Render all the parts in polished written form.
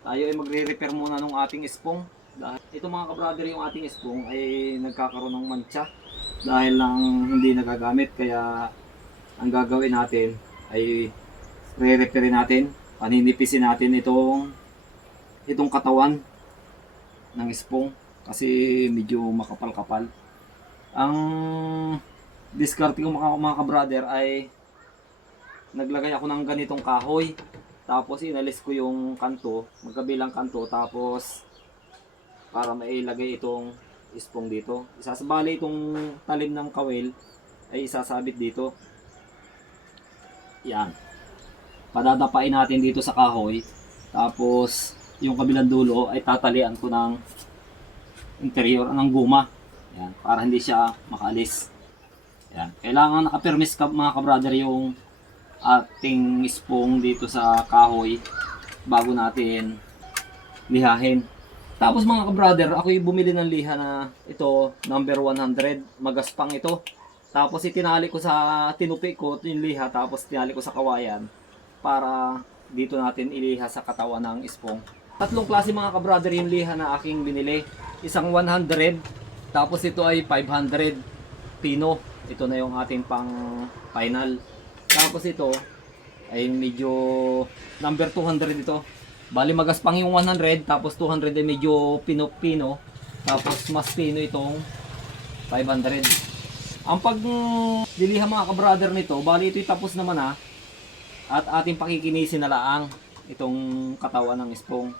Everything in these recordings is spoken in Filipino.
Tayo ay magre-repair muna ng ating spong. Dahil ito mga kabrother, yung ating spong ay nagkakaroon ng mancha dahil lang hindi nagagamit. Kaya ang gagawin natin ay re-repair natin, paninipisin natin itong katawan ng spong kasi medyo makapal-kapal. Ang diskarte ko mga kabrother ay naglagay ako ng ganitong kahoy. Tapos inalis ko yung kanto, magkabilang kanto, tapos para mailagay itong spong dito. Isasabali itong talim ng kawil ay isasabit dito. Yan. Padadapain natin dito sa kahoy. Tapos yung kabilang dulo ay tatalian ko ng interior ng guma. Yan, para hindi siya makaalis. Yan. Kailangan nakapermis ka mga kabrother yung ating spong dito sa kahoy bago natin lihahin. Tapos mga kabrother, ako'y bumili ng liha na ito, number 100, magaspang ito. Tapos itinali ko sa tinupi ko yung liha, tapos tinali ko sa kawayan para dito natin iliha sa katawan ng spong. Tatlong klase mga kabrother yung liha na aking binili. Isang 100, tapos ito ay 500 pino. Ito na yung ating pang final. Tapos ito ay medyo number 200 ito. Bali magaspang yung 100, tapos 200 ay medyo pino-pino. Tapos mas pino itong 500. Ang pagdilihan mga kabrother nito, bali ito'y tapos naman na. At ating pakikinisin na laang itong katawan ng spong.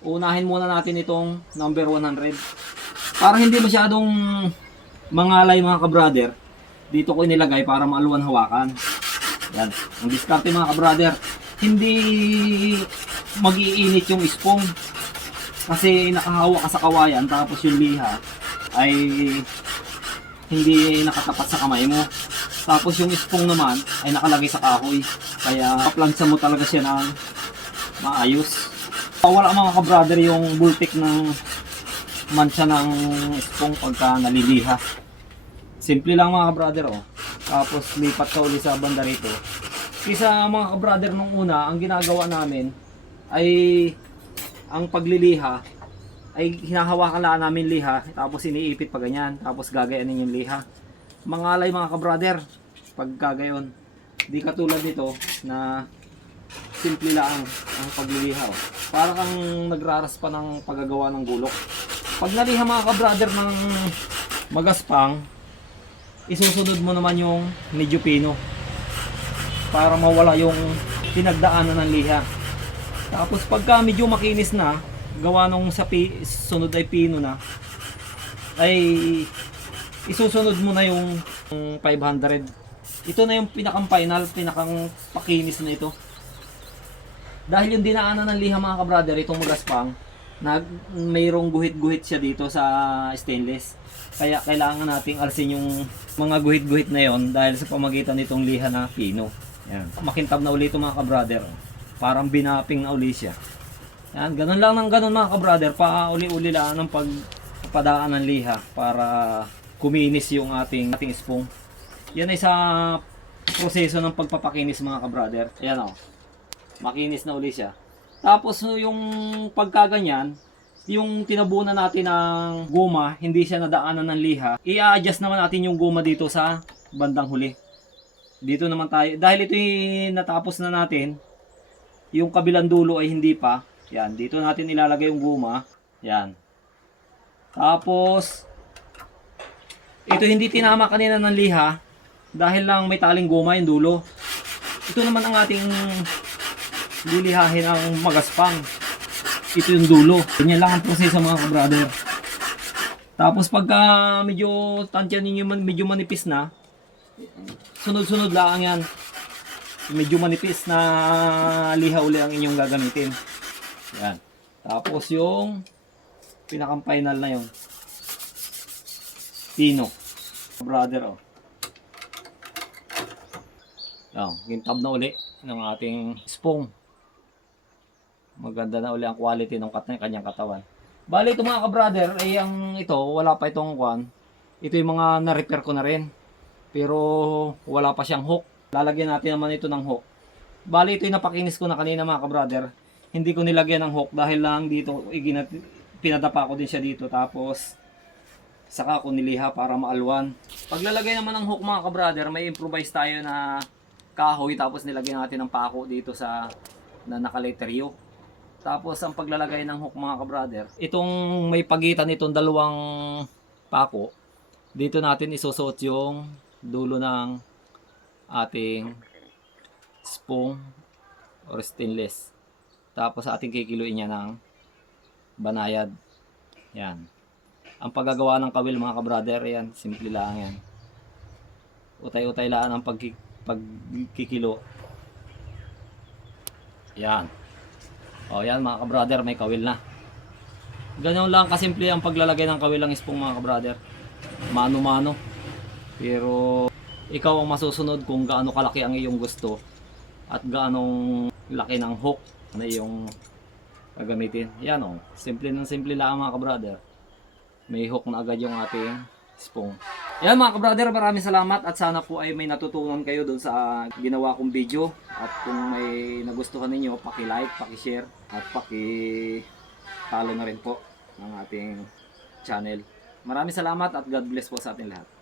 Unahin muna natin itong number 100. Para hindi masyadong mangalay mga kabrother, dito ko inilagay para maaluan hawakan. Yan. Ang diskarte mga kabrother, hindi mag-iinit yung spong kasi nakahawak ka sa kawayan, tapos yung liha ay hindi nakatapat sa kamay mo. Tapos yung spong naman ay nakalagay sa kahoy, kaya kaplansa mo talaga siya ng maayos. Wala mga kabrother yung bultik ng mancha ng spong pagka naliliha. Simple lang mga kabrother, oh. Tapos lipat ka uli sa banda rito. Kisa mga kabrother nung una, ang ginagawa namin ay ang pagliliha ay hinahawakan lang namin liha, tapos iniipit pa ganyan, tapos gagayanin yung liha. Mangalay mga kabrother pag gagayon. Di katulad nito na simple lang ang pagliliha, oh. Para kang nagraras pa ng paggagawa ng gulok. Pag naliha mga kabrother ng magaspang, isusunod mo naman yung medyo pino para mawala yung pinagdaanan ng liha. Tapos pagka medyo makinis na, gawa nung sa sunod ay pino na, ay isusunod mo na yung 500. Ito na yung pinakang final, pinakang pakinis na ito. Dahil yung dinaanan ng liha mga kabrother, itong magaspang, mayroong guhit-guhit siya dito sa stainless. Kaya kailangan nating alisin yung mga guhit-guhit na yon dahil sa pamagitan nitong liha na pino. Yan. Makintab na ulit ito mga kabrother. Parang binaping na uli siya. Yan. Ganun lang ng ganun mga kabrother. Pauli-uli lang ng pagpadaan ng liha para kuminis yung ating spong. Yan ay sa proseso ng pagpapakinis mga kabrother. Yan o. Makinis na uli siya. Tapos yung pagkaganyan, yung tinabunan natin ng goma, hindi siya nadaanan ng liha, i-adjust naman natin yung goma dito sa bandang huli. Dito naman tayo, dahil ito yung natapos na natin, yung kabilang dulo ay hindi pa. Yan, dito natin ilalagay yung goma. Yan. Tapos, ito hindi tinama kanina ng liha, dahil lang may taling goma yung dulo. Ito naman ang ating lilihahin ang magaspang. Ito yung dulo. Ganyan lang ang proseso mga kabrother. Tapos pagka medyo tansya ninyo medyo manipis na, sunod-sunod lang yan. Medyo manipis na liha uli ang inyong gagamitin. Yan. Tapos yung pinakang final na yung pino. Brother, oh. Yan. Gintab na uli ng ating spong. Maganda na uli ang quality ng kanyang katawan. Bali ito mga kabrother, ay ang ito, wala pa itong kwan. Ito yung mga na-repair ko na rin. Pero wala pa siyang hook. Lalagyan natin naman ito ng hook. Bali ito yung napakinis ko na kanina mga kabrother. hindi ko nilagyan ng hook dahil lang dito pinadapa ko din siya dito, tapos saka ko niliha para maalwan. Paglalagay naman ng hook mga ka-brother, may improvise tayo na kahoy, tapos nilagyan natin ng pako dito sa na naka-letteryo. Tapos ang paglalagay ng hook mga ka-brother, itong may pagitan nitong dalawang pako, dito natin isusuot yung dulo ng ating spong or stainless. Tapos ating kikiluin niya ng banayad. Yan. Ang paggagawa ng kawil mga ka-brother, yan, simple lang yan. Utay-utay lang ang pagkikilo. Yan. O yan mga ka-brother, may kawil na. Ganyan lang kasimple ang paglalagay ng kawil ng spong mga ka-brother. Mano-mano. Pero ikaw ang masusunod kung gaano kalaki ang iyong gusto at gaanong laki ng hook na iyong gagamitin. Yan o. Simple ng simple lang mga ka-brother. May hook na agad yung ating spong. Yan mga ka-brother, maraming salamat at sana po ay may natutunan kayo doon sa ginawa kong video. At kung may nagustuhan ninyo, paki-like, paki-share at paki-follow na rin po ng ating channel. Maraming salamat at God bless po sa ating lahat.